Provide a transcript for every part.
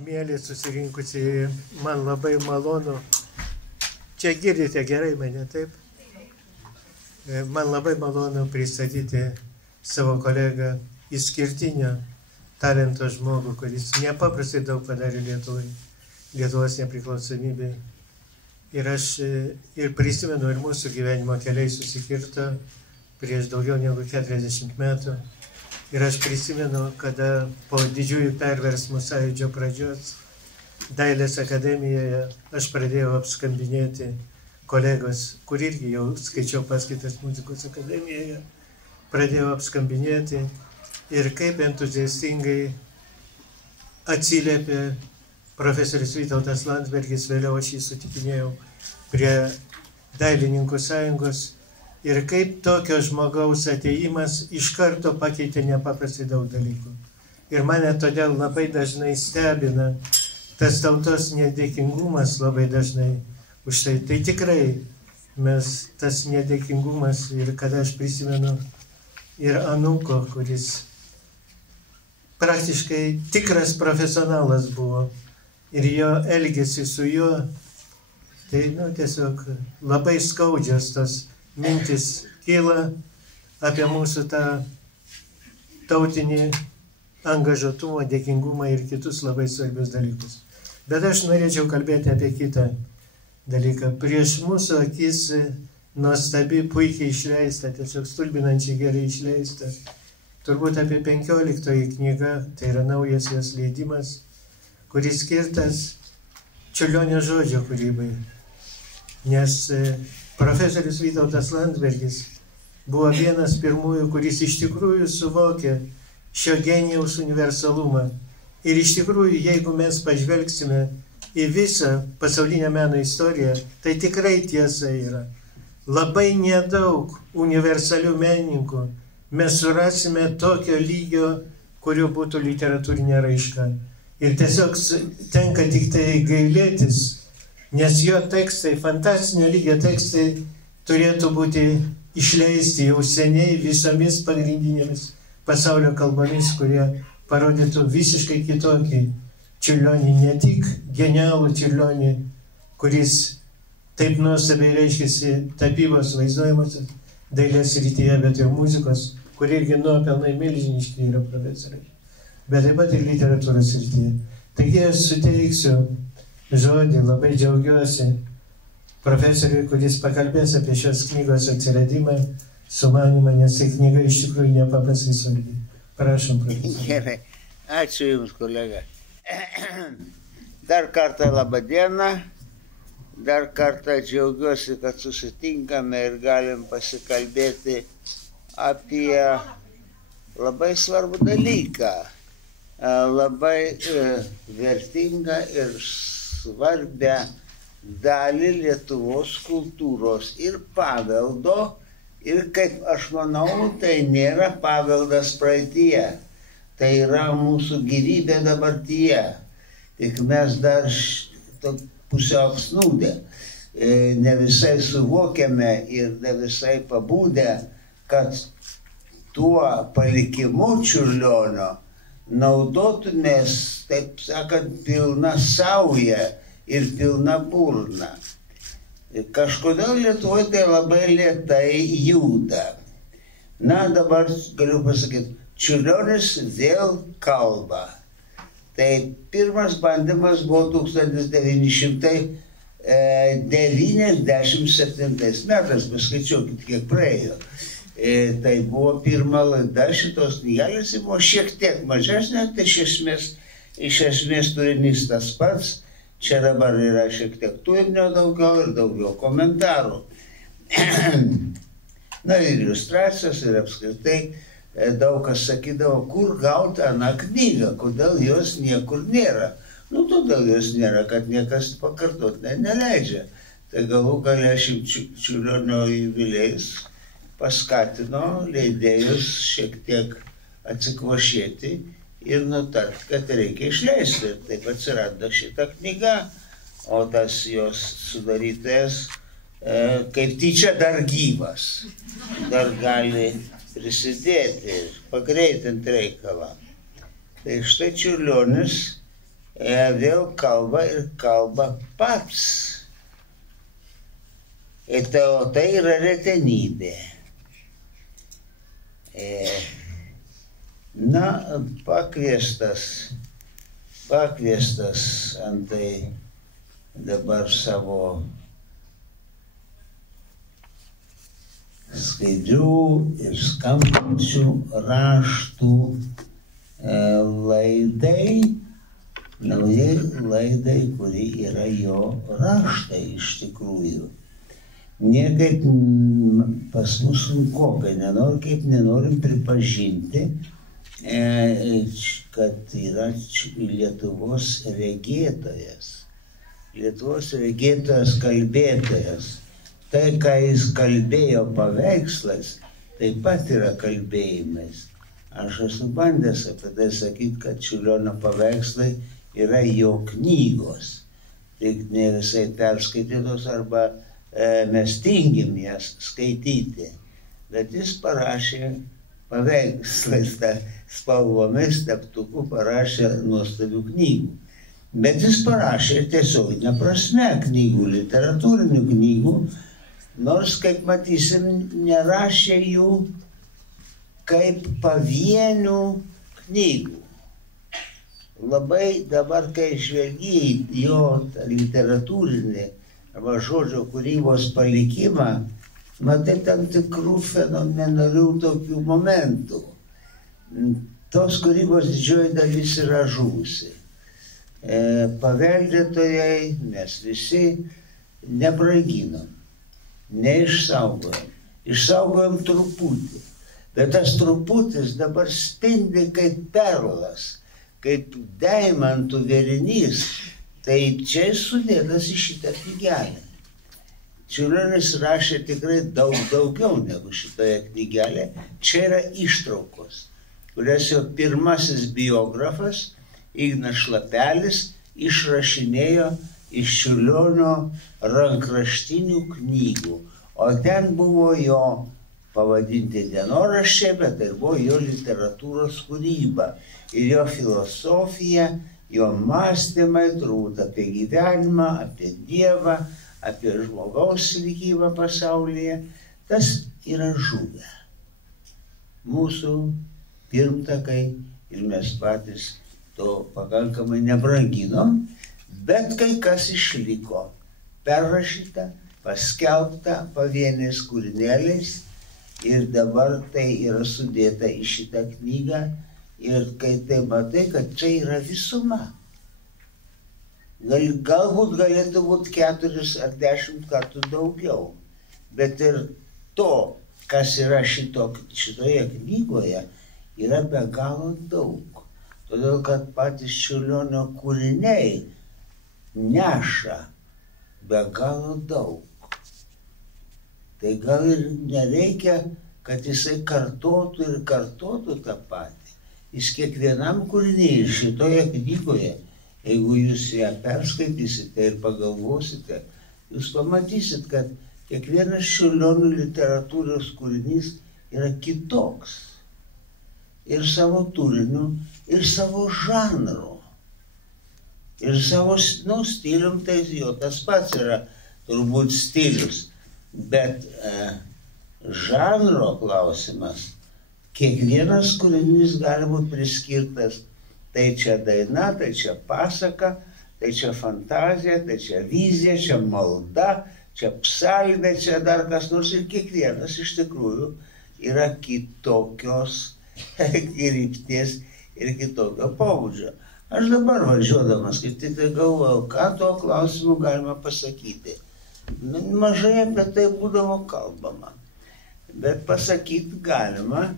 Mėly susirinkusieji, man labai malonu. Čia girdite gerai mane, taip? Man labai malonu pristatyti savo kolegą, išskirtinio talento žmogų, kuris nepaprastai daug padarė Lietuvos nepriklausomybei. Ir aš ir prisimenu, ir mūsų gyvenimo keliai susikirto prieš daugiau negu 40 metų. Ir aš prisimenu, kada po didžiųjų perversmų sąjūdžio pradžios Dailės akademijoje aš pradėjau apskambinėti kolegos, kur irgi jau skaičiau paskaitas muzikos akademijoje, pradėjau apskambinėti ir kaip entuziastingai atsiliepė profesorius Vytautas Landsbergis, vėliau aš jį sutikinėjau prie Dailininkų sąjungos. Ir kaip tokio žmogaus atėjimas iš karto pakeitė nepaprastai daug dalykų. Ir mane todėl labai dažnai stebina tas tautos nedėkingumas labai dažnai už tai. Tai tikrai mes tas nedėkingumas ir kada aš prisimenu ir anūko, kuris praktiškai tikras profesionalas buvo ir jo elgesi su juo, tai tiesiog labai skaudžios tos mintis kyla apie mūsų tą tautinį angažuotumą, dėkingumą ir kitus labai svarbius dalykus. Bet aš norėčiau kalbėti apie kitą dalyką. Prieš mūsų akis nuostabi, puikiai išleista, tiesiog stulbinančiai gerai išleista. Turbūt apie 15 knyga, tai yra naujas jos leidimas, kuris skirtas Čiurlionio žodžio kūrybai. Nes profesorius Vytautas Landsbergis buvo vienas pirmųjų, kuris iš tikrųjų suvokė šio genijaus universalumą. Ir iš tikrųjų, jeigu mes pažvelgsime į visą pasaulinę meno istoriją, tai tikrai tiesa yra. Labai nedaug universalių menininkų mes surasime tokio lygio, kurio būtų literatūrinė raiška. Ir tiesiog tenka tik tai gailėtis, nes jo tekstai, fantastinio lygio tekstai turėtų būti išleisti jau seniai visomis pagrindinėmis pasaulio kalbomis, kurie parodytų visiškai kitokį Čiurlionį, ne tik genialų Čiurlionį, kuris taip nuostabiai reiškiasi tapybos vaizduojamosios dailės srityje, bet ir muzikos, kur irgi nuopelnai milžiniški yra profesoriai, bet taip pat ir literatūros srityje. Taigi aš suteiksiu žodį, labai džiaugiuosi profesoriui, kuris pakalbės apie šios knygos atsiradimą, sumanimą, nes tai knyga iš tikrųjų nepaprastai svarbi. Prašom, profesoriui. Gerai, ačiū Jums, kolega. Dar kartą labą dieną, dar kartą džiaugiuosi, kad susitinkame ir galim pasikalbėti apie labai svarbų dalyką, labai vertingą ir svarbę dalį Lietuvos kultūros ir paveldo. Ir kaip aš manau, tai nėra paveldas praeityje, tai yra mūsų gyvybė dabartyje. Tik mes dar pusiau apsnūdę, ne visai suvokiame ir ne visai pabūdę, kad tuo palikimu Čiurlionio naudotumės, taip sakant, pilna sauja ir pilna burna. Kažkodėl Lietuvoje tai labai lėtai juda. Na, dabar galiu pasakyti, Čiurlionis vėl kalba. Tai pirmas bandymas buvo 1997 metais, paskaičiuokit, kiek praėjo. Tai buvo pirma laida šitos knygelės, buvo šiek tiek mažesnė, tai iš esmės turinys tas pats. Čia dabar yra šiek tiek turinio daugiau ir daugiau komentarų. Na ir iliustracijos ir apskritai daug kas sakydavo, kur gauti aną knygą, kodėl jos niekur nėra. Nu, todėl jos nėra, kad niekas pakartotinai neleidžia. Tai galų gale Čiurlionio jubiliejus paskatino leidėjus šiek tiek atsikvošėti ir nutart, kad reikia išleisti. Ir taip atsirado šitą knygą, o tas jos sudarytojas kaip tyčia dar gyvas, dar gali prisidėti ir pagreitinti reikalą. Tai štai Čiurlionis vėl kalba ir kalba pats. Ir tai yra retenybė. Na, pakviestas antai dabar savo skaidrių ir skambančių raštų laidai, naujai laidai, kuri yra jo raštai iš tikrųjų. Niekaip pas mus sunkokai, nenorim pripažinti, kad yra Lietuvos regėtojas. Lietuvos regėtojas kalbėtojas. Tai, ką jis kalbėjo paveikslais, taip pat yra kalbėjimais. Aš esu bandęs apie tai sakyti, kad Čiurlionio paveikslai yra jo knygos. Tik ne visai perskaitytos arba mes tingim jas skaityti. Bet jis parašė paveikslais, spalvomis, teptuku parašė nuostabių knygų. Bet jis parašė tiesioginę prasme knygų, literatūrinių knygų, nors, kaip matysim, nerašė jų kaip pavienių knygų. Labai dabar, kai žvelgi jo literatūrinį arba žodžio kūrybos palikimą, matai tam tikrų fenomenalių tokių momentų. Tos kūrybos didžioji dalis yra žuvusi. Paveldėtojai mes visi nebranginom, neišsaugojom. Išsaugojom truputį. Bet tas truputis dabar spindi kaip perlas, kaip deimantų vėrinys. Tai čia sudėtas į šitą knygelę. Čiurlionis rašė tikrai daugiau negu šitoje knygelė. Čia yra ištraukos, kurias jo pirmasis biografas Ignas Šlapelis išrašinėjo iš Čiurlionio rankraštinių knygų. O ten buvo jo pavadinti dienoraščiai, bet tai buvo jo literatūros kūryba. Ir jo filosofija, jo mąstymai, turbūt apie gyvenimą, apie Dievą, apie žmogaus likimą pasaulyje. Tas yra žuvę. Mūsų pirmtakai ir mes patys to pakankamai nebranginom, bet kai kas išliko. Perrašyta, paskelbta pavieniais kūrinėliais ir dabar tai yra sudėta į šitą knygą. Ir kai tai matai, kad čia yra visuma. Galbūt galėtų būti 4 ar 10 kartų daugiau. Bet ir to, kas yra šitoje knygoje, yra be galo daug. Todėl, kad patys Čiurlionio kūriniai neša be galo daug. Tai gal ir nereikia, kad jisai kartotų ir kartotų tą patį. Jis kiekvienam kūriniui šitoje knygoje, jeigu jūs ją perskaitysite ir pagalvosite, jūs pamatysit, kad kiekvienas Čiurlionio literatūros kūrinys yra kitoks. Ir savo turiniu, ir savo žanru. Ir savo stilium, tai jo tas pats yra turbūt stilius. Bet žanro klausimas, kiekvienas kūrinys gali būti priskirtas. Tai čia daina, tai čia pasaka, tai čia fantazija, tai čia vizija, čia malda, čia psalmė, čia dar kas nors. Ir kiekvienas iš tikrųjų yra kitokios krypties ir kitokio pobūdžio. Aš dabar važiuodamas, kaip tik tai galvojau, ką tuo klausimu galima pasakyti. Mažai apie tai būdavo kalbama. Bet pasakyti galima,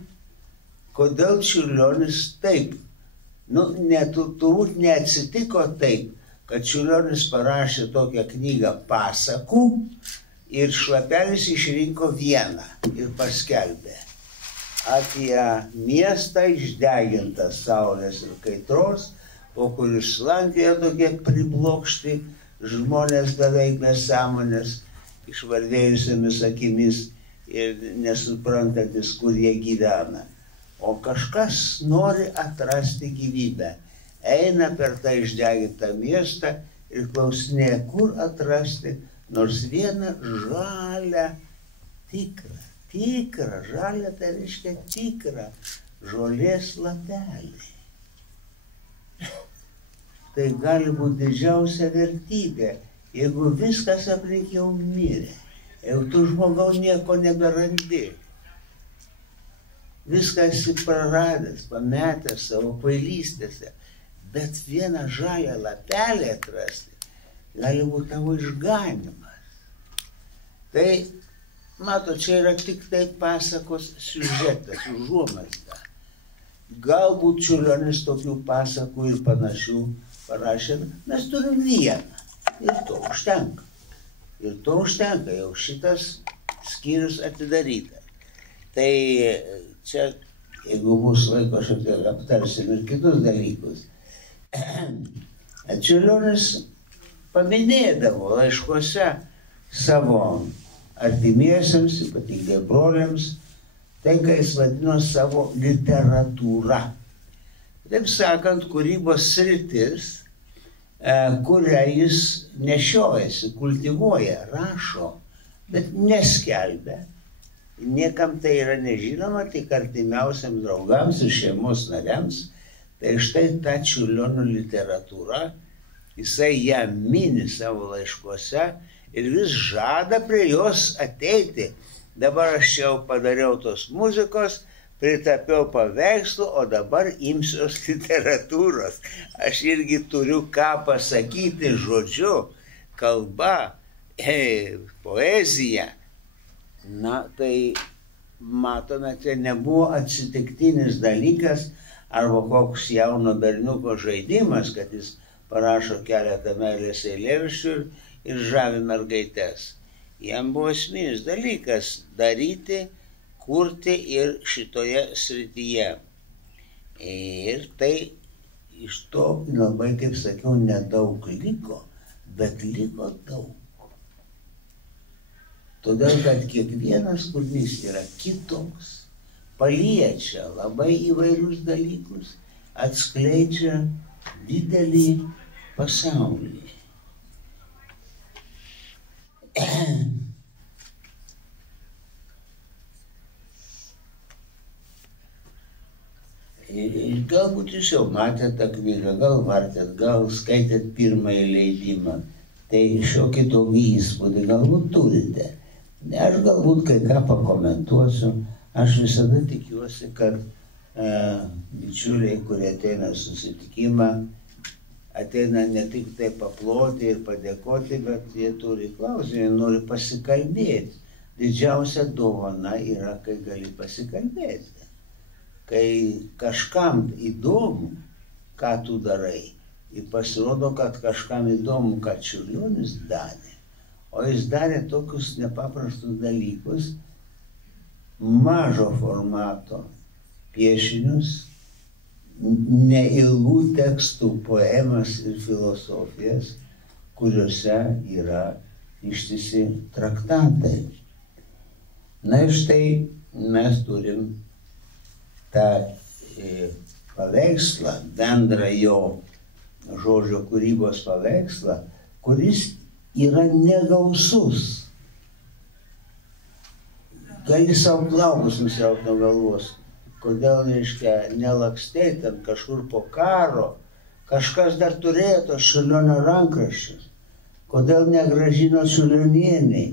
kodėl Čiurlionis taip. Turbūt neatsitiko taip, kad Čiurlionis parašė tokią knygą pasakų ir Šlapelis išrinko vieną ir paskelbė apie miestą išdegintą saulės ir kaitros, po kurių slankioja tokie priblokšti žmonės beveik be sąmonės, išvarvėjusiamis akimis ir nesuprantantis, kur jie gyvena. O kažkas nori atrasti gyvybę. eina per tą išdegintą miestą ir klausinėja, kur atrasti nors vieną žalią, tikrą, žalią tai reiškia tikrą žolės lapelį. Tai gali būti didžiausia vertybė, jeigu viskas aplink jau mirė, jeigu tu žmogau nieko neberandi. Viskas praradęs, pametęs savo kvailystėse, bet vieną žalią lapelį atrasti gali būti tavo išganimas. Tai, mato, čia yra tik tai pasakos siužetas, užuomazga. Galbūt Čiurlionis tokių pasakų ir panašių parašė, mes turim vieną. Ir to užtenka, jau šitas skyrius atidarytas. Tai čia, jeigu bus laiko, šiek tiek aptarsim ir kitus dalykus. Čiurlionis paminėdavo laiškuose savo artimiesiems, ypatingai broliams, tai, ką jis vadino savo literatūra. Taip sakant, kūrybos sritis, kurią jis nešiojasi, kultivuoja, rašo, bet neskelbia. Niekam tai yra nežinoma, tik artimiausiams draugams ir šeimos nariams. Tai štai ta Čiurlionio literatūra, jisai ją mini savo laiškuose ir vis žada prie jos ateiti. Dabar aš jau padariau tos muzikos, pritapiau paveikslų, o dabar imsiuos literatūros. Aš irgi turiu ką pasakyti žodžiu, kalba, poezija. Na, tai matome, tai nebuvo atsitiktinis dalykas arba koks jauno berniuko žaidimas, kad jis parašo keletą meilės eilėraščių ir žavi mergaitės. Jam buvo esminis dalykas daryti, kurti ir šitoje srityje. Ir tai iš to labai, kaip sakiau, nedaug liko, bet liko daug. Todėl, kad kiekvienas kūrinys yra kitoks, paliečia labai įvairius dalykus, atskleidžia didelį pasaulį. Galbūt jūs jau matėte tą knygą, gal vartėt, gal skaitėt pirmąjį leidimą, tai šiokį tokį įspūdį galbūt turite. Aš galbūt kai ką pakomentuosiu, aš visada tikiuosi, kad bičiuliai, kurie ateina susitikimą, ateina ne tik tai paploti ir padėkoti, bet jie turi klausimą, jie nori pasikalbėti. Didžiausia dovana yra, kai gali pasikalbėti. Kai kažkam įdomu, ką tu darai, ir pasirodo, kad kažkam įdomu, ką Čiurlionis darė. O jis darė tokius nepaprastus dalykus, mažo formato piešinius, neilgų tekstų, poemas ir filosofijas, kuriuose yra ištisi traktatai. Na ir štai mes turim tą paveikslą, bendrą jo žodžio kūrybos paveikslą, kuris yra negausus. Gali savo plaukus nusiaut nuo galvos. Kodėl, reiškia, nelakstei ten kažkur po karo, kažkas dar turėjo tos Čiurlionio rankraščius. Kodėl negrąžino čiurlionieniai?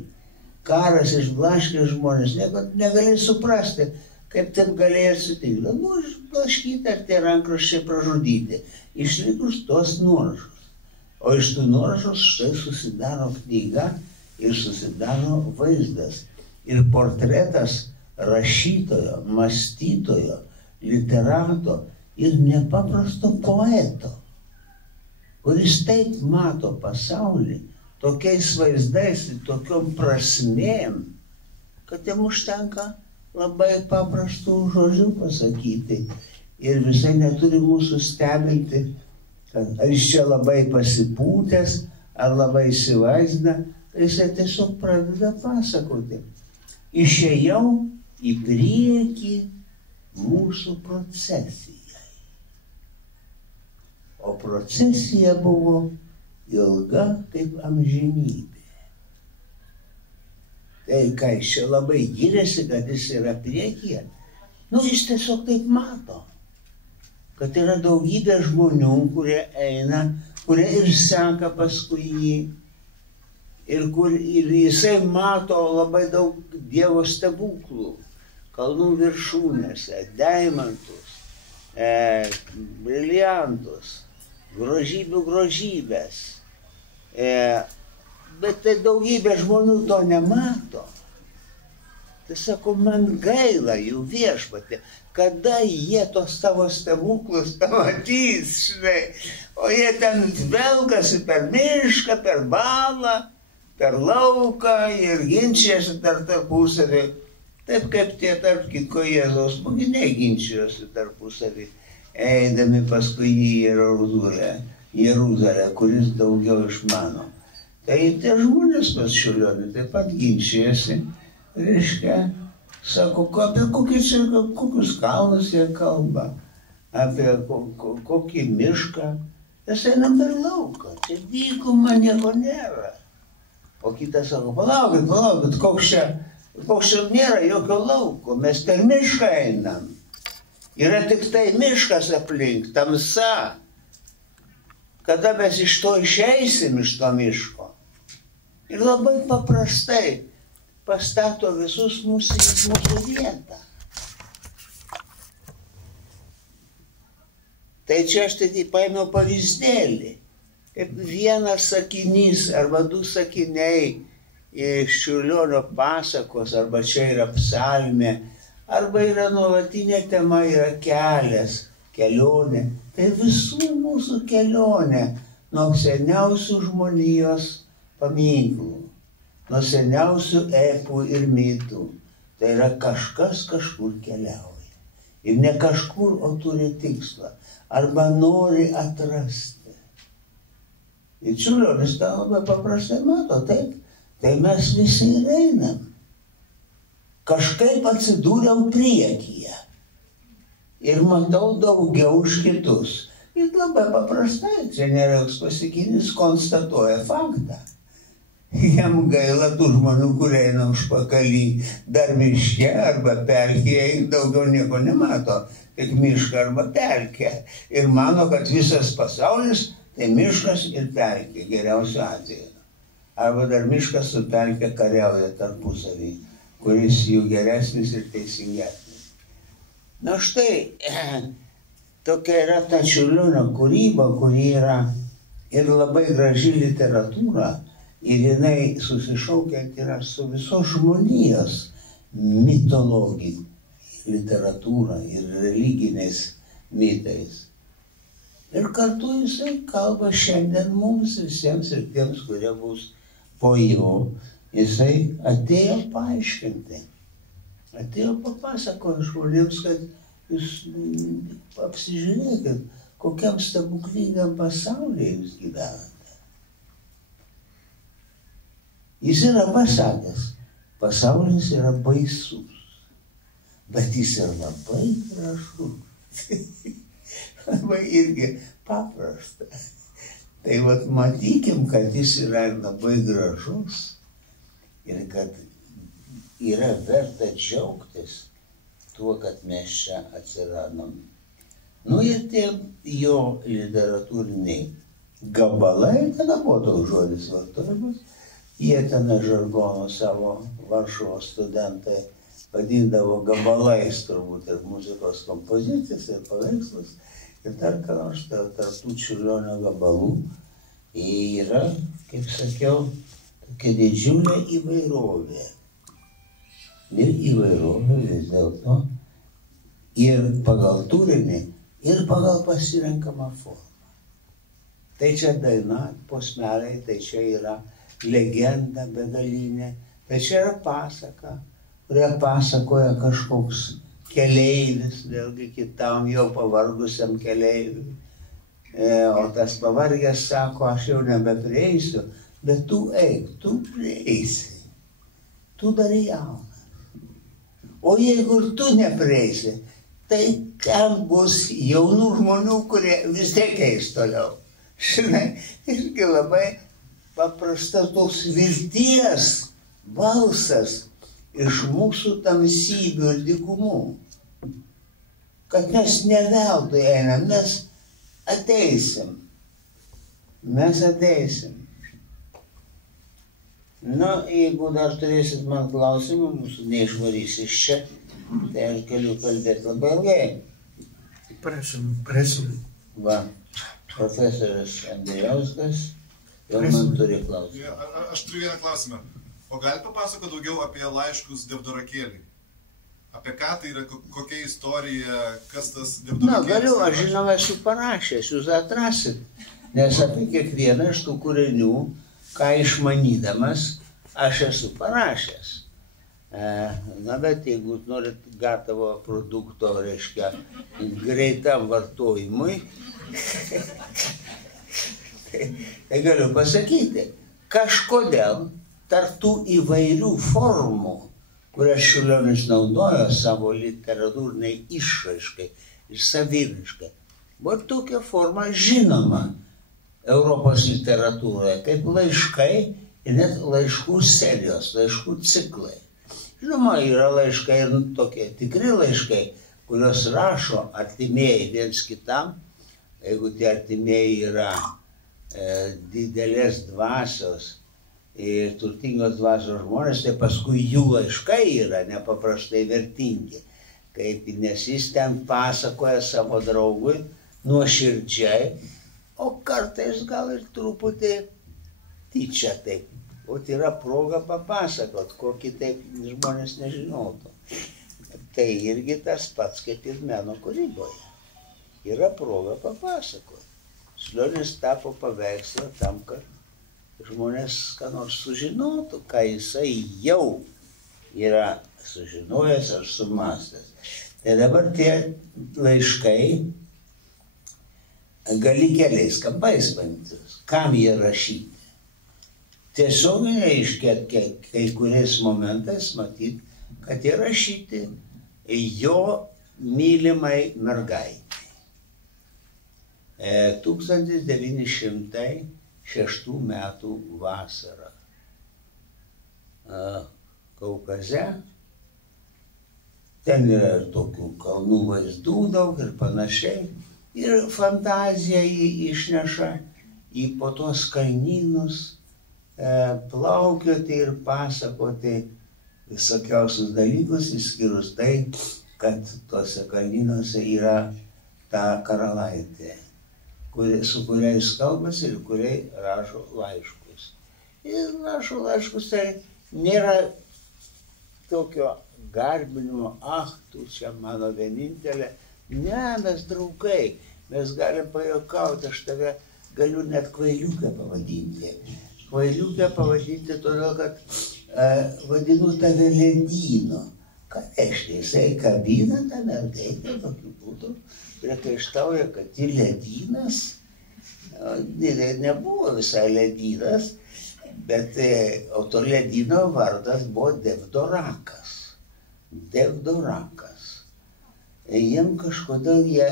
Karas išblaškė žmonės, negali suprasti, kaip taip galėjo atsitikti. Nu, išblaškyti ar tie rankraščiai pražudyti. Išlikus tos nuorašos. O iš tų nuorašos štai susidaro knyga ir susidaro vaizdas. Ir portretas rašytojo, mąstytojo, literato ir nepaprasto poeto, kuris taip mato pasaulį, tokiais vaizdais ir tokiom prasmėm, kad jam užtenka labai paprastų žodžių pasakyti. Ir visai neturi mūsų stebinti, ar jis čia labai pasipūtęs, ar labai įsivaizdina, tai jisai tiesiog pradeda pasakoti. Išėjau į priekį mūsų procesijai. o procesija buvo ilga kaip amžinybė. Tai ką jis čia labai giriasi, kad jis yra priekyje. Nu, jis tiesiog taip mato, kad yra daugybė žmonių, kurie eina, kurie ir seka paskui jį. Ir jisai mato labai daug Dievo stebuklų, kalnų viršūnėse, deimantus, briliantus, grožybių grožybės. Bet tai daugybė žmonių to nemato. Tai sako, man gaila jų Viešpatie, kada jie tos tavo stebuklus pamatys, žinai. O jie ten velkasi per mišką, per balą, per lauką ir ginčiasi tarpusavį. Taip kaip tie tarp kitko Jėzaus mokiniai ginčijosi tarpusavį, eidami paskui jį į Jeruzalę, kuris daugiau išmano. Tai tie žmonės pas Čiurlionį taip pat ginčijasi, reiškia, sako, apie kokius kalnus jie kalba, apie kokį mišką. Mes einam per lauką, čia dykuma nieko nėra. O kitas sako, palaukit, koks čia nėra jokio lauko, mes per mišką einam. Yra tik tai miškas aplink, tamsa. Kada mes iš to išeisim, iš to miško. Ir labai paprastai pastato visus mūsų vietą. Tai čia aš tai paėmiau pavyzdėlį. Kaip vienas sakinys arba du sakiniai iš Čiurlionio pasakos, arba čia yra psalmė, arba yra nuolatinė tema, yra kelias, kelionė. Tai visų mūsų kelionė nuo seniausių žmonijos paminklų, nuo seniausių epų ir mitų. Tai yra kažkas kažkur keliauja. Ir ne kažkur, o turi tikslą. Arba nori atrasti. Ir Čiurlionis tą labai paprastai mato, taip, tai mes visi ir einam. Kažkaip atsidūriau priekyje ir matau daugiau už kitus. Ir labai paprastai, čia nėra joks pasikinis, konstatuoja faktą. Jam gaila tų žmonių, kurie eina užpakalį dar miške arba pelkėje, daugiau nieko nemato, tik mišką arba pelkę. Ir mano, kad visas pasaulis tai miškas ir pelkė, geriausiu atveju. Arba dar miškas su pelkė kariauja tarpusavį, kuris jų geresnis ir teisingesnis. Na štai, tokia yra ta Čiurlionio kūryba, kuri yra ir labai graži literatūra, ir jinai susišaukiant yra su visos žmonijos mitologija, literatūra ir religiniais mitais. Ir kartu jisai kalba šiandien mums visiems ir tiems, kurie bus po jo. Jisai atėjo paaiškinti, atėjo papasakoti žmonėms, kad jūs apsižiūrėkit, kokiam stebuklingam pasaulyje jūs gyvenate. Jis yra pasakęs, pasaulis yra baisus, bet jis yra labai gražus. Arba irgi paprasta. Tai vat matykim, kad jis yra labai gražus ir kad yra verta džiaugtis tuo, kad mes čia atsiradom. Nu ir tie jo literatūriniai gabalai, tada buvo toks žodis vartojamas, jie ten žargono savo Varšuvos studentai vadindavo gabalais turbūt ir muzikos kompozicijas ir paveikslus. Ir dar ką nors tarp tų Čiurlionio gabalų yra, kaip sakiau, tokia didžiulė įvairovė. Ir įvairovė vis dėlto ir pagal turinį, ir pagal pasirenkamą formą. Tai čia daina, posmeliai, tai čia yra legenda begalinė, tai čia yra pasaka, kurią pasakoja kažkoks keleivis, vėlgi kitam jau pavargusiam keleiviui. O tas pavargęs sako, aš jau nebeprieisiu, bet tu eik, tu prieisi. Tu dar jaunas. O jeigu ir tu neprieisi, tai ten bus jaunų žmonių, kurie vis tiek eis toliau. Žinai, irgi labai paprastas toks vilties balsas iš mūsų tamsybių ir dykumų. Kad mes ne veltui einam, mes ateisim. Mes ateisim. Nu, jeigu dar turėsit man klausimų, mūsų neišvarys iš čia, tai aš galiu kalbėti labai ilgai. Prašom. Va, profesorius Andrijauskas, jau man turi klausimą. Aš turiu vieną klausimą. O gali papasakoti daugiau apie laiškus Devdorakėlį? Apie ką tai yra, kokia istorija, kas tas Devdorakėlis? Na, galiu, aš žinoma esu parašęs, jūs atrasit. Nes apie kiekvieną iš tų kūrinių, ką išmanydamas, aš esu parašęs. Na, bet jeigu norit gatavo produkto, reiškia, greitam vartojimui, tai galiu pasakyti, kažkodėl tarp tų įvairių formų, kurias Čiurlionis naudojo savo literatūriniai išraiškai ir saviraiškai, buvo tokia forma žinoma Europos literatūroje, kaip laiškai ir net laiškų serijos, laiškų ciklai. Žinoma, yra laiškai ir tokie tikri laiškai, kuriuos rašo artimieji viens kitam. Jeigu tie artimieji yra didelės dvasios ir turtingos dvasios žmonės, tai paskui jų laiškai yra nepaprastai vertingi. Nes jis ten pasakoja savo draugui nuoširdžiai, o kartais gal ir truputį tyčia taip. O tai yra proga papasakot, ko kitaip žmonės nežinotų. Tai irgi tas pats kaip ir meno kūryboje. Yra proga papasakot. Čiurlionis tapo paveikslą tam, kad žmonės ką nors sužinotų, ką jisai jau yra sužinojęs ar sumastęs. Tai dabar tie laiškai gali keliais kampais paimtis. Kam jie rašyti? Tiesiog reiškia kai kuriais momentais matyti, kad jie rašyti jo mylimai mergaitai. 1906 metų vasarą Kaukaze. Ten yra ir tokių kalnų vaizdų daug ir panašiai. Ir fantazija jį išneša į po tos kalnynus, plaukioti ir pasakoti visokiausius dalykus, išskyrus tai, kad tuose kalnynuose yra ta karalaitė, su kuria jis kalbasi ir kuriai rašo laiškus. Ir rašo laiškus, tai nėra tokio garbinimo, tu čia mano vienintelė. Ne, mes draugai, mes galim pajuokauti, aš tave galiu net kvailiukę pavadinti. Kvailiukę pavadinti todėl, kad vadinu tave ledynu. Ką reiškia, jisai kabina tą mergaitę tokiu būdu, priekaištauja, kad ji ledynas. Nebuvo visai ledynas, bet o to ledyno vardas buvo Devdorakas. Devdorakas. Jiem kažkodėl jie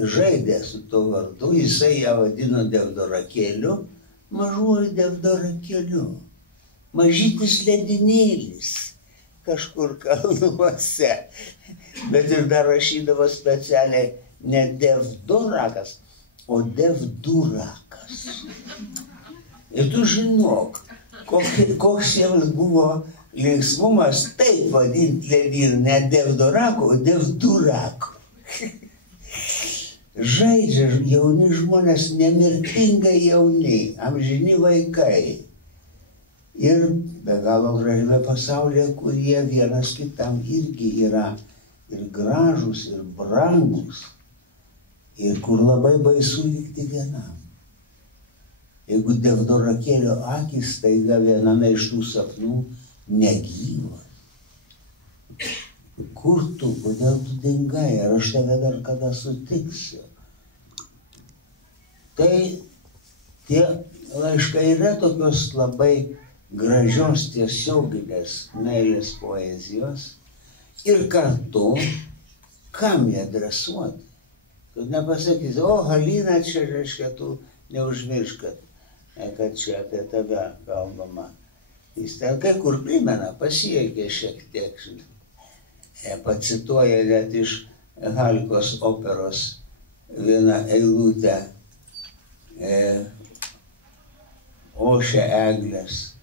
žaidė su to vardu, jisai ją vadino Devdorakėliu, mažuoju Devdorakėliu. Mažytis ledynėlis kažkur kalnuose. Bet ir dar rašydavo specialiai ne Devdorakas, o Devdurakas. Ir tu žinok, koks jiems buvo linksmumas taip vadinti ledyną, ne Devdoraku, o Devduraku. Žaidžia jauni žmonės, nemirtingai jauni, amžini vaikai. Ir be galo gražiame pasaulyje, kurie vienas kitam irgi yra ir gražus, ir brangus, ir kur labai baisu likti vienam. Jeigu Devdorakėlio akis staiga viename iš tų sapnų negyvas. Kur tu, kodėl tu dingai, ar aš tave dar kada sutiksiu? Tai tie laiškai yra tokios labai gražios tiesioginės meilės poezijos ir kartu kam ją adresuoti? Tu nepasakysi, o Halina čia, reiškia, tu neužmiršk, kad čia apie tave kalbama. Jis ten kai kur primena, pasiekė šiek tiek, pacituoja net iš Halkos operos vieną eilutę, ošia eglės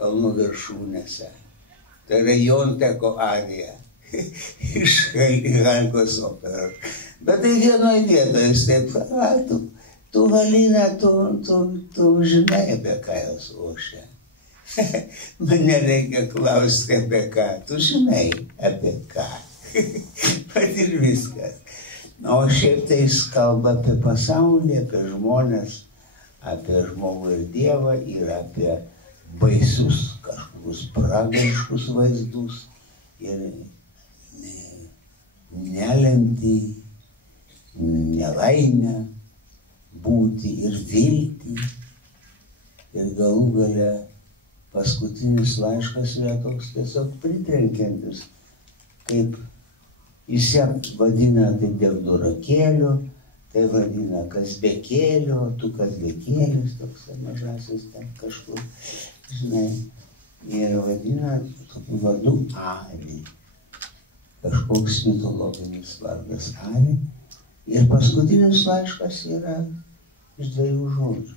kalnų viršūnėse. Tai yra Jonteko arija iš Halkos operos. Bet tai vienoje vietoje jis taip, tu Halina, tu žinai, apie ką jos ošia. Man nereikia klausti apie ką, tu žinai apie ką. Pat ir viskas. O šiaip tai jis kalba apie pasaulį, apie žmonės, apie žmogų ir Dievą ir apie baisius kažkokius pragariškus vaizdus ir nelemtį, nelaimę būti ir viltį. Ir galų gale paskutinis laiškas yra toks tiesiog pritrenkiantis, kaip jis ją vadina tai dievdurakėliu, tai vadina kasbekėliu, tu kasbekėlis, toks mažasis ten kažkur, žinai, ir vadina tokiu vardu Ari. Kažkoks mitologinis vardas Ari. Ir paskutinis laiškas yra iš 2 žodžių.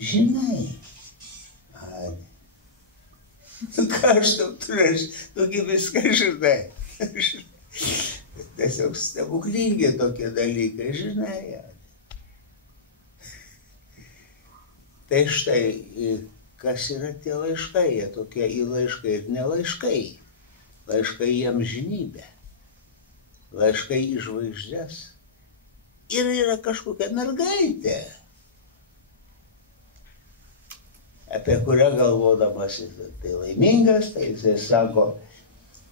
Žinai, Ari. Nu ką aš tau turiu, tokie viską žinai. Tiesiog stebuklingi tokie dalykai, žinai. Tai štai, kas yra tie laiškai, jie tokie į laiškai ir nelaiškai. Laiškai į amžinybę, laiškai į žvaigždes. Ir yra kažkokia mergaitė, apie kurią galvodamas jis tai laimingas, tai jisai sako,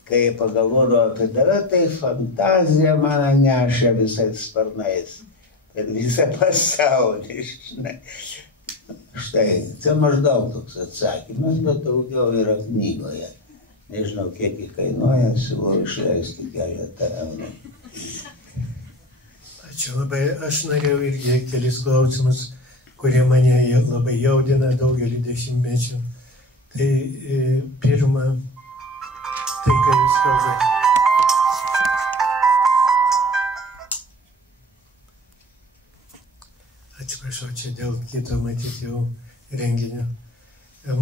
kai pagalvodavo apie tave, tai fantazija mane nešia visais sparnais per visą pasaulį, žinai. Štai, tai maždaug toks atsakymas, bet daugiau yra knygoje. Nežinau, kiek jį kainuoja, siūlau išleisti keletą eurų. Ačiū labai. Aš norėjau irgi kelis klausimus, kurie mane labai jaudina daugelį dešimtmečių. Tai pirma, tai ką jūs kalbate. Atsiprašau, čia dėl kito matyti jau renginio.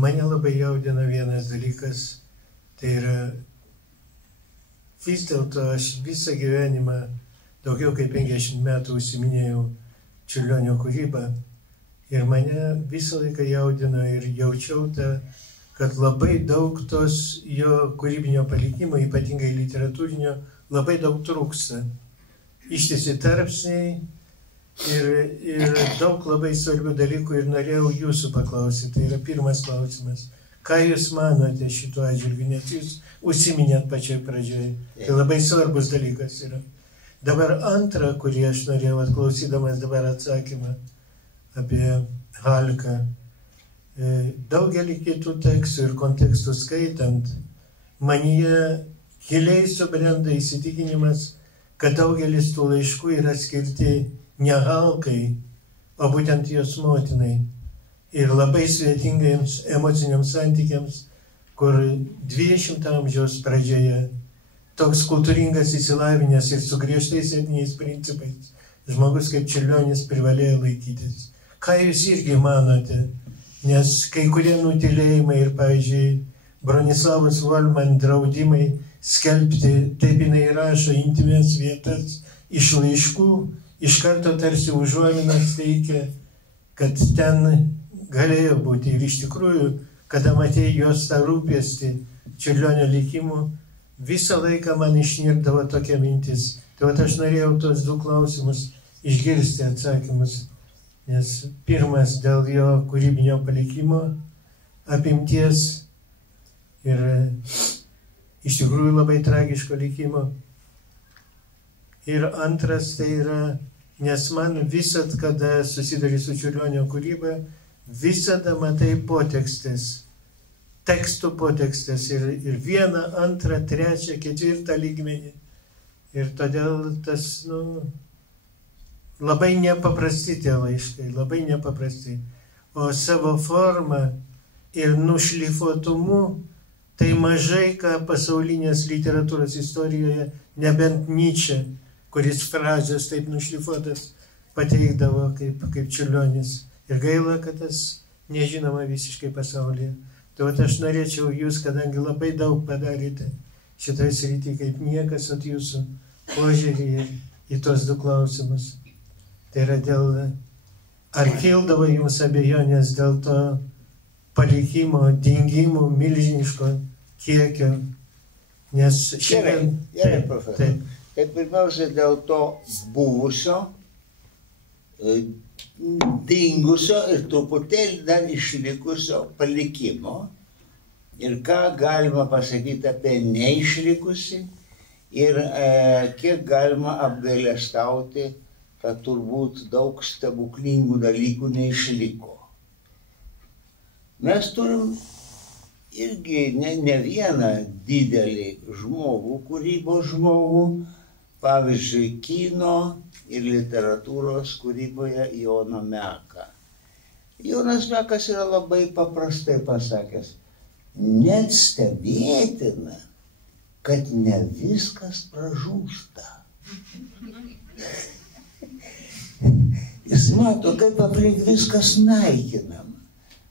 Mane labai jaudina vienas dalykas. Tai yra, vis dėlto aš visą gyvenimą, daugiau kaip 50 metų užsiminėjau Čiurlionio kūrybą ir mane visą laiką jaudino ir jaučiau tą, kad labai daug tos jo kūrybinio palikimo, ypatingai literatūrinio, labai daug trūksta. Ištisi tarpsniai ir daug labai svarbių dalykų ir norėjau jūsų paklausyti. Tai yra pirmas klausimas. Ką jūs manote šituo atžvilgiu, nes jūs užsiminėt pačioj pradžioje. Tai labai svarbus dalykas yra. Dabar antrą, kurį aš norėjau atklausydamas dabar atsakymą apie Halką. Daugelį kitų tekstų ir kontekstų skaitant, manyje giliai subrenda įsitikinimas, kad daugelis tų laiškų yra skirti ne Halkai, o būtent jos motinai. Ir labai sudėtingiems emociniams santykiams, kur 20 amžiaus pradžioje toks kultūringas įsilavinęs ir su griežtais etiniais principais žmogus kaip Čiurlionis privalėjo laikytis. Ką jūs irgi manote? Nes kai kurie nutylėjimai ir, pavyzdžiui, Bronislavos Volman draudimai skelbti, taip jinai rašo intimės vietas iš laiškų, iš karto tarsi užuominas teikia, kad ten galėjo būti. Ir iš tikrųjų, kada matėjai jos tą rūpestį Čiurlionio likimu, visą laiką man išnirdavo tokia mintis. Tai vat aš norėjau tos 2 klausimus išgirsti atsakymus. Nes pirmas dėl jo kūrybinio palikimo, apimties ir iš tikrųjų labai tragiško likimo. Ir antras tai yra, nes man visat, kada susiduri su Čiurlionio kūryba, visada matai potekstės, tekstų potekstės ir 1, 2, 3, 4 lygmenį. Ir todėl tas, labai nepaprasti tie laiškai, labai nepaprasti. O savo formą ir nušlifuotumu, tai mažai ką pasaulinės literatūros istorijoje, nebent Nyčė, kuris frazės taip nušlifuotas pateikdavo kaip Čiurlionis. Ir gaila, kad tas nežinoma visiškai pasaulyje. Tai aš norėčiau jūs, kadangi labai daug padarėte šitoj srity, kaip niekas, at jūsų požiūrį į tos du klausimus. Tai yra ar kildavo jums abejonės dėl to palikimo, dingimo, milžiniško kiekio? Nes šiandien... Gerai, profesoriau. Tai pirmiausia dėl to buvusio, dingusio ir truputėlį dar išlikusio palikimo. Ir ką galima pasakyti apie neišlikusi ir kiek galima apgailestauti, kad turbūt daug stebuklingų dalykų neišliko. Mes turim irgi ne vieną didelį žmogų, kūrybos žmogų, pavyzdžiui, kino ir literatūros kūryboje Joną Meką. Jonas Mekas yra labai paprastai pasakęs, net stebėtina, kad ne viskas pražūsta. Jis mato, kaip aplink viskas naikinama,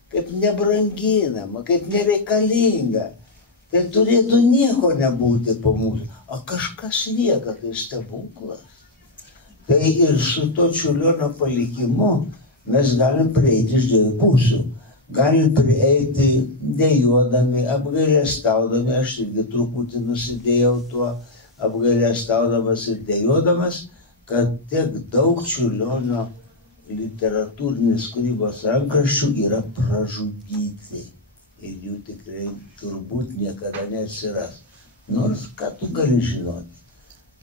kaip nebranginama, kaip nereikalinga. Tai turėtų nieko nebūti po mūsų, o kažkas lieka, tai stebuklas. Tai ir su to Čiurlionio palikimu mes galim prieiti iš dviejų pusių. Galim prieiti dejuodami, apgailestaudami, aš irgi truputį nusidėjau tuo, apgailestaudamas ir dejuodamas, kad tiek daug Čiurlionio literatūrinės kūrybos rankraščių yra pražudyti. Ir jų tikrai turbūt niekada neatsiras. Nors ką tu gali žinoti.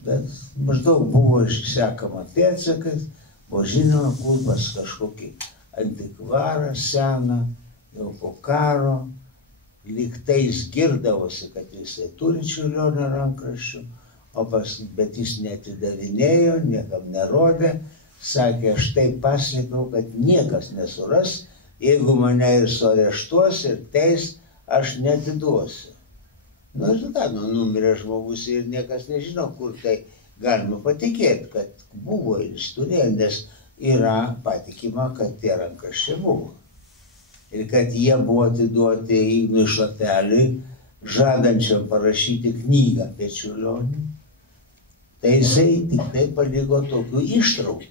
Bet maždaug buvo išsekama pėdsakas, buvo žinoma, kur pas kažkokį antikvarą seną, jau po karo, lyg tais girdavosi, kad jisai turi Čiurlionio rankraščių, bet jis neatidavinėjo, niekam nerodė, sakė, aš taip paslėpiau, kad niekas nesuras, jeigu mane ir suareštuos ir teis, aš neatiduosiu. Nu ir ką, numirė žmogus ir niekas nežino, kur tai galima patikėti, kad buvo ir jis turėjo, nes yra patikima, kad tie rankraščiai buvo. Ir kad jie buvo atiduoti Ignui Šlapeliui, žadančiam parašyti knygą apie Čiurlionį, tai jisai tik tai paliko tokių ištraukų.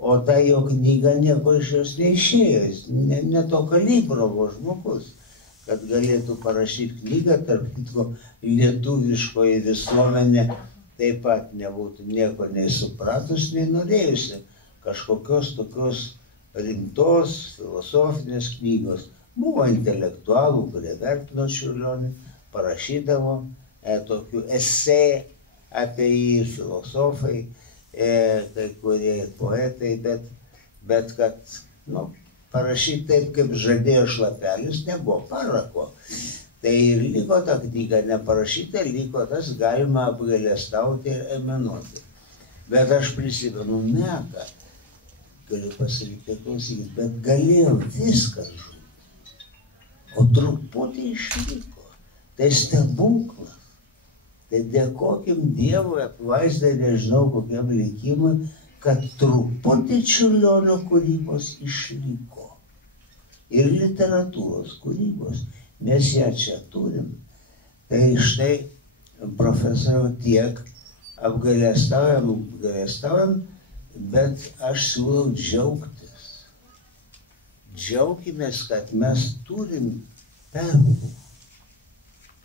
O ta jo knyga nieko iš jos neišėjo, jis ne to kalibro buvo žmogus, kad galėtų parašyti knygą, tarp kitko lietuviškoji visuomenė taip pat nebūtų nieko nei supratus, nei norėjusi kažkokios tokios rimtos filosofinės knygos. Buvo intelektualų, kurie vertino Čiurlionį, parašydavo tokių esė apie jį, filosofai, kai kurie poetai, bet kad parašyti taip, kaip žadėjo Šlapelis, nebuvo parako. Tai ir liko ta knyga neparašyta, liko tas galima apgailestauti ir aimanuoti. Bet aš prisimenu Meką, galiu pasakyti, klausykit, bet galėjo viskas žūti, o truputį išliko. Tai stebuklas. Tai dėkokim Dievui, apvaizdai, nežinau kokiam likimui, kad truputį Čiurlionio kūrybos išliko. Ir literatūros kūrybos. Mes ją čia turim. Tai štai, profesoriau, tiek apgailestaujam, bet aš siūlau džiaugtis. Džiaukimės, kad mes turim perlų.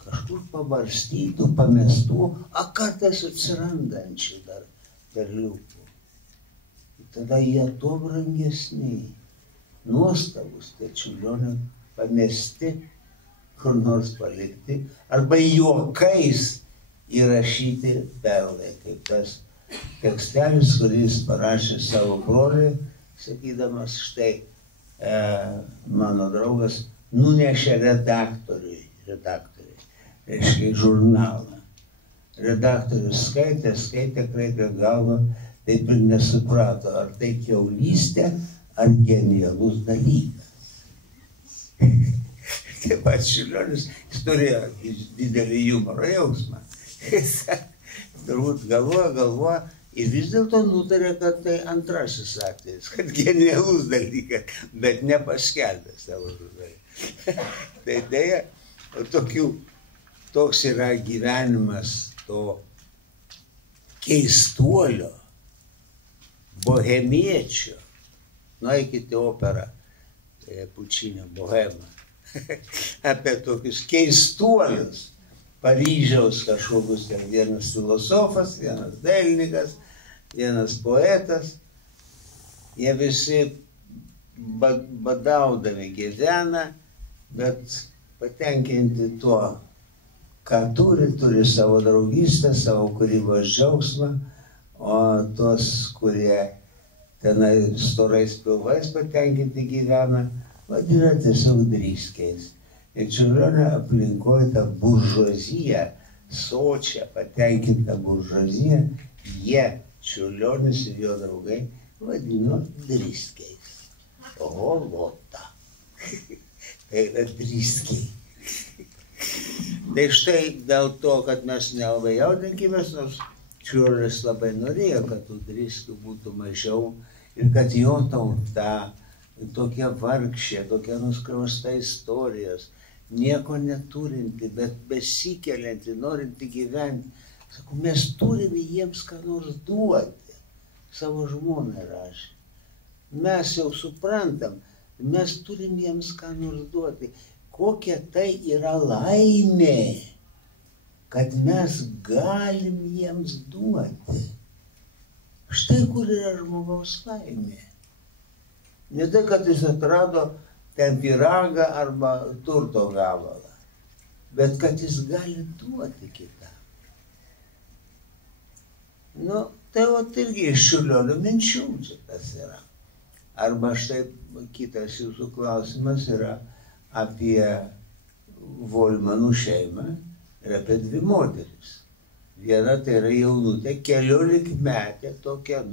Kažkur pabarstytų, pamestų, kartais atsirandančių dar perliukų. Tada jie tuo brangesni, nuostabus, tai Čiurlionio pamesti, kur nors palikti, arba juokais įrašyti perlai, kaip tas tekstelis, kuris parašė savo broliui, sakydamas, štai mano draugas nunešė redaktoriui, reiškia žurnalą. redaktorius skaitė, kreipė galvą, taip ir nesuprato, ar tai kiaulystė, ar genialus dalykas. Taip pat Čiurlionis, jis turėjo didelį humoro jausmą. Turbūt galvoja ir vis dėlto nutarė, kad tai antrasis atvejis, kad genialus dalykas, bet nepaskelbė savo žodžiu. Tai dėja, toks yra gyvenimas to keistuolio, bohemiečio. Nueikite operą Pučinio Bohemą. Apie tokius keistuolius. Paryžiaus kažkokius, vienas filosofas, vienas dailininkas, vienas poetas. Jie visi badaudami gyvena, bet patenkinti tuo, ką turi savo draugystę, savo kūrybos džiaugsmą, o tos, kurie tenai storais pilvais patenkinti gyvena, vadina tiesiog dryskiais. Ir Čiurlionio aplinkoje ta buržuazija, sočia, patenkinta buržuazija, jie, Čiurlionis ir jo draugai, vadino dryskiais. Holota. Tai yra dryskiai. Tai štai dėl to, kad mes nelabai jaudinkimės, nors Čiurlionis labai norėjo, kad tų dryskių būtų mažiau ir kad jo tauta, tokia vargšė, tokia nuskriausta istorijos, nieko neturinti, bet besikelianti, norinti gyventi. Sakau, mes turime jiems ką nors duoti. Savo žmonai rašė. Mes jau suprantam, mes turim jiems ką nors duoti. Kokia tai yra laimė, kad mes galim jiems duoti. Štai kur yra žmogaus laimė. Ne tai, kad jis atrado ten pyragą arba turto gabalą, bet kad jis gali duoti kitam. Nu, tai irgi iš Čiurlionio minčių čia tas yra. Arba štai kitas jūsų klausimas yra apie Volmanų šeimą ir apie dvi moteris. Viena tai yra jaunutė, 14-metė tokia,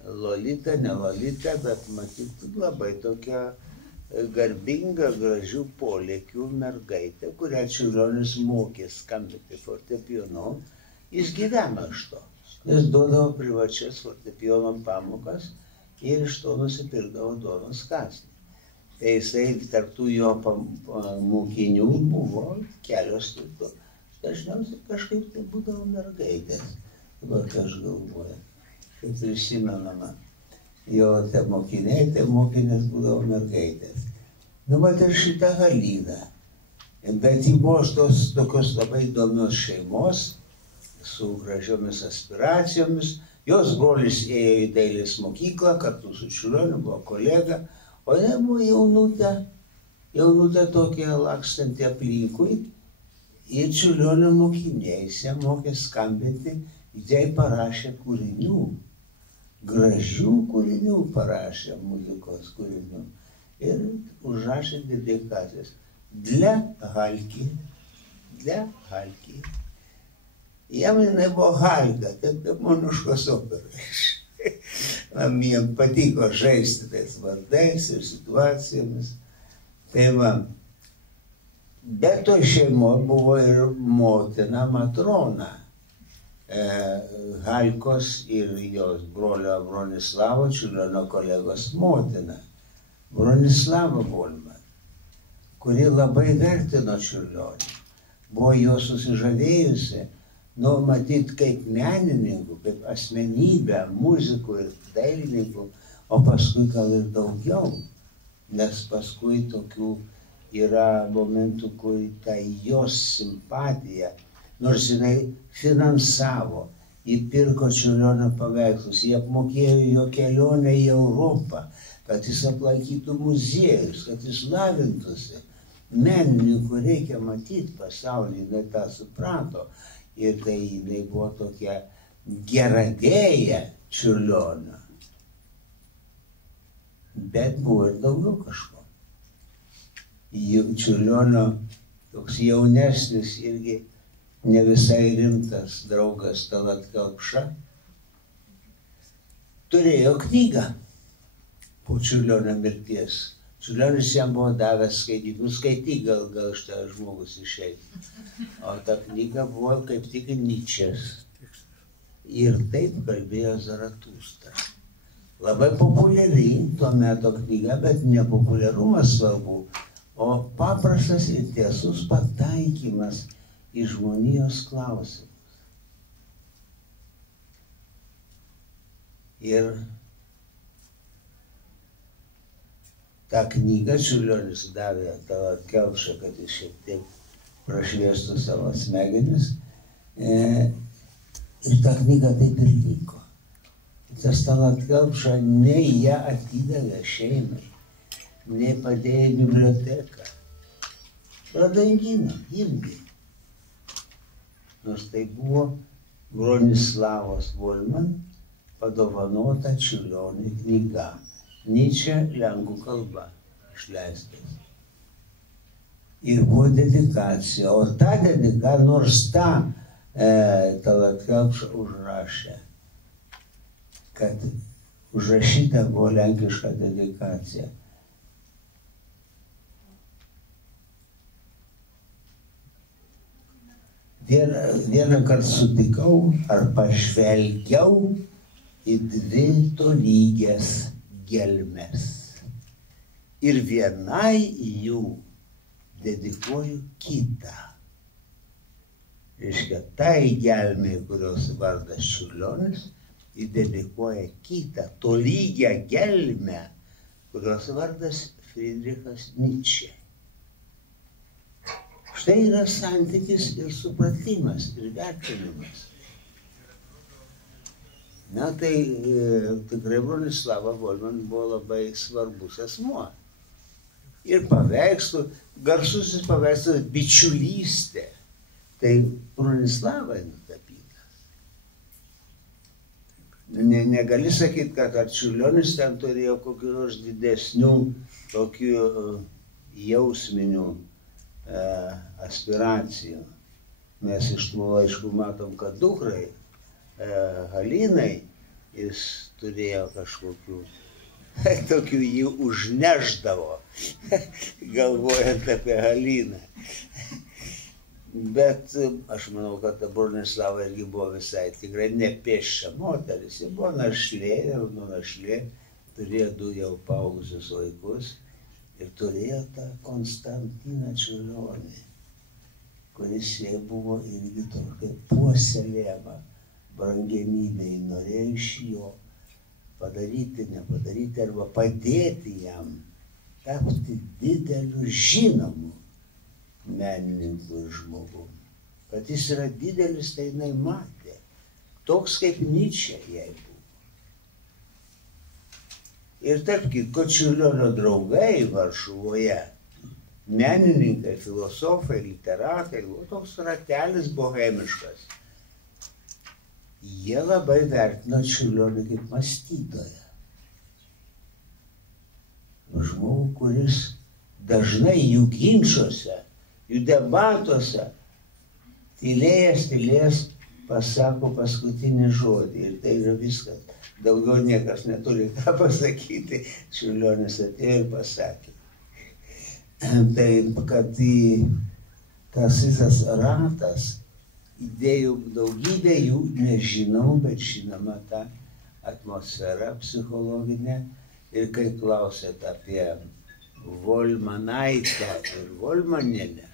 Lolita, ne Lolita, bet matyt labai tokia garbinga, gražių polėkių mergaitė, kurią Čiurlionis mokė skambinti fortepijonu. Jis gyveno iš to. Jis duodavo privačias fortepijono pamokas ir iš to nusipirkdavo duonos kąsnį. Tai jisai tarptų jo mokinių buvo kelios turto. Dažniausiai kažkaip tai būdavo mergaitės. Dabar ką aš galvoju, kaip prisimenama, jo te mokiniai, tai mokinės būdavo mergaitės. Bet ir šitą Haliną. Bet ji buvo tokios labai įdomios šeimos, su gražiomis aspiracijomis. Jos brolis ėjo į dailės mokyklą, kartu su Čiurlioniu, buvo kolega, o jinai buvo jaunutė tokia lakstanti aplinkui. Ir Čiurlionio mokiniai ją mokė skambinti, jai parašė kūrinių, gražių kūrinių parašė, muzikos kūrinių. Ir užrašė dedikacijas. Для Гальки. Jam jinai buvo Halka, taip kaip Monuškos operos. Jam patiko žaisti tais vardais ir situacijomis. Tai va, bet toj šeimoje buvo ir motina Matrona. Halkos ir jos brolio Bronislavo, Čiurlionio kolegos motina. Bronislava Volman, kuri labai vertino Čiurlionį. Buvo jo susižavėjusi, matyt, kaip menininkų, kaip asmenybę, muzikų ir dailininkų, o paskui gal ir daugiau, nes paskui tokių yra momentų, kur ta jos simpatija, nors jinai finansavo, įpirko Čiurlionio paveikslus, jie apmokėjo jo kelionę į Europą, kad jis aplankytų muziejus, kad jis lavintųsi. Menininkų reikia matyti pasaulį, jinai tą suprato. Ir tai jinai buvo tokia geradėja Čiurlionio. Bet buvo ir daugiau kažko. Čiurlionio toks jaunesnis irgi ne visai rimtas draugas Talat Kelpša turėjo knygą po Čiurlionio mirties. Čiurlionis jam buvo davęs skaityti, skaityk gal šitą žmogus išeiti. O ta knyga buvo kaip tik Nyčės. Ir taip kalbėjo Zaratustra. Labai populiari tuo metu knyga, bet nepopuliarumas svarbu, o paprastas ir tiesus pataikymas į žmonijos klausimus. Ir tą knygą Čiurlionis davė Talat Kelpšą, kad jis šiek tiek prašviestų savo smegenis. Ir ta knyga taip ir liko. Tas Talat Kelpša nei ją atidavė šeimai, nei padėjo į biblioteką. Pradangino irgi. Nors tai buvo Bronislavos Volman padovanota Čiurlioniui knyga. Nyčė lenkų kalba išleistas. Ir buvo dedikacija. O tą dedikaciją, nors tą Talat Kelpša užrašė, kad užrašyta buvo lenkiška dedikacija. Vieną kartą sutikau ar pažvelgiau į dvi tolygias gelmes. Ir vienai jų dedikuoju kitą. Reiškia, tai gelmė, kurios vardas Čiurlionis, įdedikuoja kitą tolygią gelmę, kurios vardas Friedrichas Nyčė. Štai yra santykis ir supratimas, ir vertinimas. Na, tai tikrai Bronislava Volman buvo labai svarbus asmuo. Ir paveikslų, garsusis paveikslas Bičiulystė. Tai Bronislavai nutapytas. Negali sakyti, kad ar Čiurlionis ten turėjo kokių nors didesnių tokių jausminių aspiracijų. Mes iš tų laiškų matom, kad dukrai Halinai jis turėjo kažkokių, tokių jį užneždavo, galvojant apie Haliną. Bet aš manau, kad Bronislava irgi buvo visai tikrai nepėsčia moteris. Ji buvo našlė, jauna našlė, turėjo du jau paaugusius vaikus ir turėjo tą Konstantiną Čiurlionį, kuris jai buvo irgi tokia puoselėjama brangenybė. Norėjo iš jo padaryti, nepadaryti arba padėti jam tapti dideliu žinomu menininku ir žmogum. Kad jis yra didelis, tai jinai matė. Toks kaip Nyčė jai buvo. Ir tarp kitko Čiurlionio draugai Varšuvoje, menininkai, filosofai, literatai, buvo toks ratelis bohemiškas. Jie labai vertino Čiurlionį kaip mąstytoją. Žmogų, kuris dažnai jų ginčuose, jų debatuose tylėjęs pasako paskutinį žodį. Ir tai yra viskas. Daugiau niekas neturi ką pasakyti. Čiurlionis atėjo ir pasakė. Taip, kad tas visas ratas idėjų daugybė jų nežinau, bet žinoma tą atmosferą psichologinę. Ir kai klausėt apie Volmanaitę ir Volmanienę,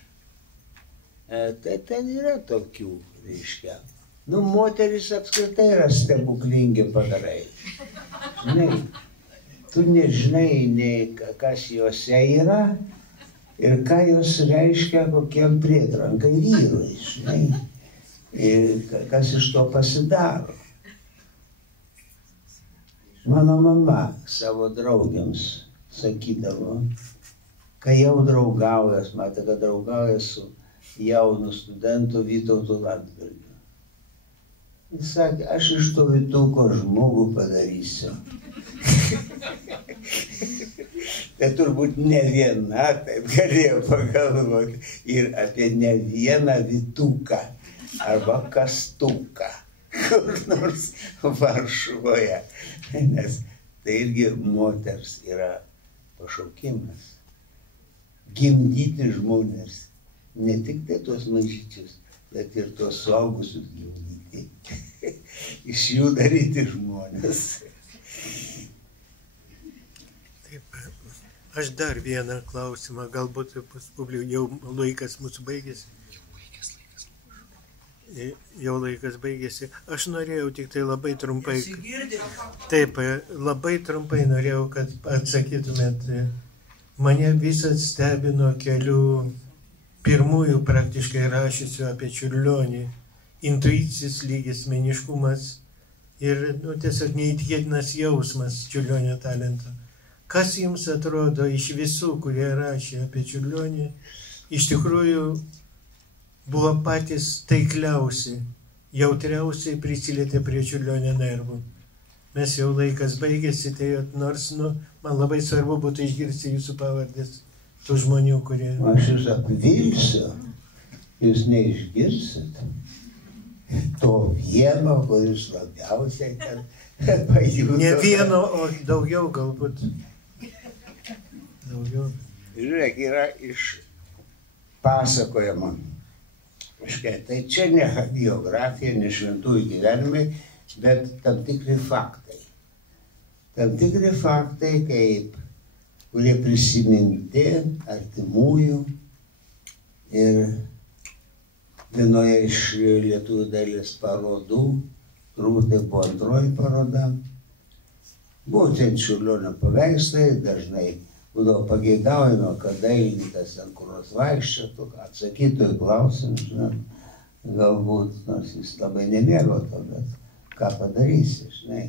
tai ten yra tokių, reiškia. Nu, moteris apskritai yra stebuklingi padarai. Žinai, tu nežinai nei kas juose yra ir ką jos reiškia kokiam prietrankai vyrui, žinai. Ir kas iš to pasidaro. Mano mama savo draugėms sakydavo, kai jau draugaujas, matė, kad draugauja su jaunu studentu Vytautu Landsbergiu. Jis sakė, aš iš to Vytuko žmogų padarysiu. Tai turbūt ne viena taip galėjo pagalvoti ir apie ne vieną Vytuką. arba kastuką, kur nors Varšuvoje, nes tai irgi moters yra pašaukimas. Gimdyti žmonės, ne tik tai tuos mažyčius, bet ir tuos suaugusius gimdyti, iš jų daryti žmonės. Taip, aš dar vieną klausimą, galbūt jau laikas mūsų baigėsi. Jau laikas baigėsi. Aš norėjau tik tai labai trumpai. Taip, labai trumpai norėjau, kad atsakytumėt. Mane visas stebino kelių pirmųjų praktiškai rašysiu apie Čiurlionį. Intuicijos lygis, meniškumas ir tiesiog neįtikėtinas jausmas Čiurlionio talento. Kas jums atrodo iš visų, kurie rašė apie Čiurlionį, iš tikrųjų buvo patys taikliausi, jautriausiai prisilietė prie Čiurlionio nervų? Mes jau laikas baigėsi, tai nors man labai svarbu būtų išgirsti jūsų pavardės tų žmonių, kurie... Aš jūs apvilsiu, jūs neišgirsit to vieno, kuris labiausiai pajuto. Ne vieno, o daugiau galbūt. Daugiau. Žiūrėk, yra iš pasakojimo. Tai čia ne biografija, ne šventųjų gyvenimai, bet tam tikri faktai. Tam tikri faktai, kurie prisiminti artimųjų ir vienoje iš lietuvių dailės parodų, turbūt tai buvo antroji paroda, būtent Čiurlionio paveikslai, dažnai būdavo pageidaujama, kad dailininkas ant kur nors vaikščiotų, atsakytų į klausimus, galbūt, nors jis labai nemėgo to, bet ką padarysi, žinai.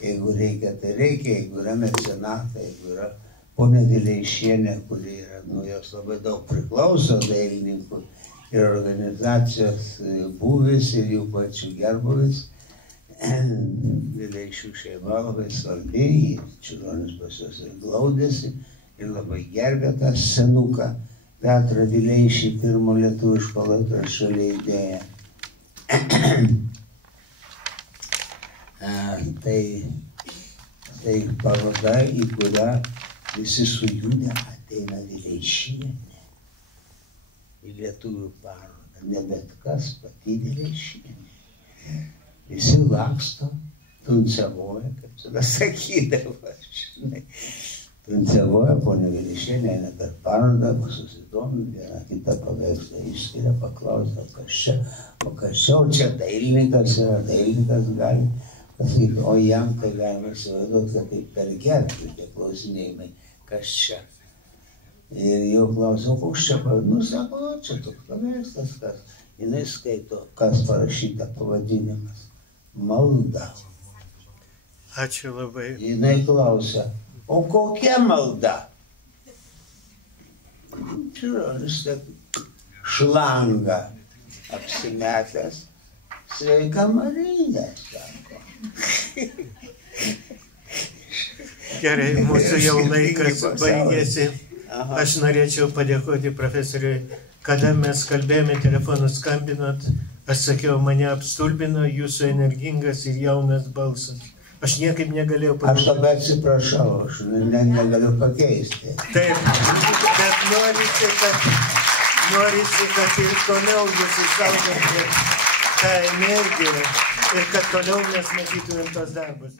Jeigu reikia, tai reikia, jeigu yra mecenatai, jeigu yra ponia Vileišienė, kuri yra, jos labai daug priklauso dailininkų ir organizacijos būvis ir jų pačių gerbuvis. Vileišių šeima labai svarbi, Čiurlionis pas juos ir glaudėsi ir labai gerbė tą senuką Petrą Vileišį, pirmo lietuviško laikraščio leidėją. Tai paroda, į kurią visi sujudę ateina Vileišienė. Į lietuvių parodą, ne bet kas, pati Vileišienė. Visi laksto, tuncavoja, kaip tada sakydavo, žinai. Tuncavoja, ponia Vileišienė, eina per parodą, susidomi, vieną kitą paveikslą išskiria, paklausia, kas čia dailininkas yra, dailininkas gali pasakyti, o jam tai galima įsivaizduoti, kad tai per gerklį tie klausinėjimai, kas čia. Ir jau klausia, o koks čia pavadinimas, sako, čia toks paveikslas, kas. Jinai skaito, kas parašyta pavadinimas. Malda. Ačiū labai. Jinai klausia, o kokia malda? Čiurlionis taip šlangą apsimetęs, sveika Marija, sako. Gerai, mūsų jau laikas baigėsi. Aš norėčiau padėkoti profesoriui, kada mes kalbėjome, telefonu skambinot, aš sakiau, mane apstulbino jūsų energingas ir jaunas balsas. Aš niekaip negalėjau padaryti. Aš labai atsiprašau, aš negaliu pakeisti. Taip, bet norisi, kad ir toliau jūs išsaugotumėt tą energiją ir kad toliau mes matytumėm tos darbus.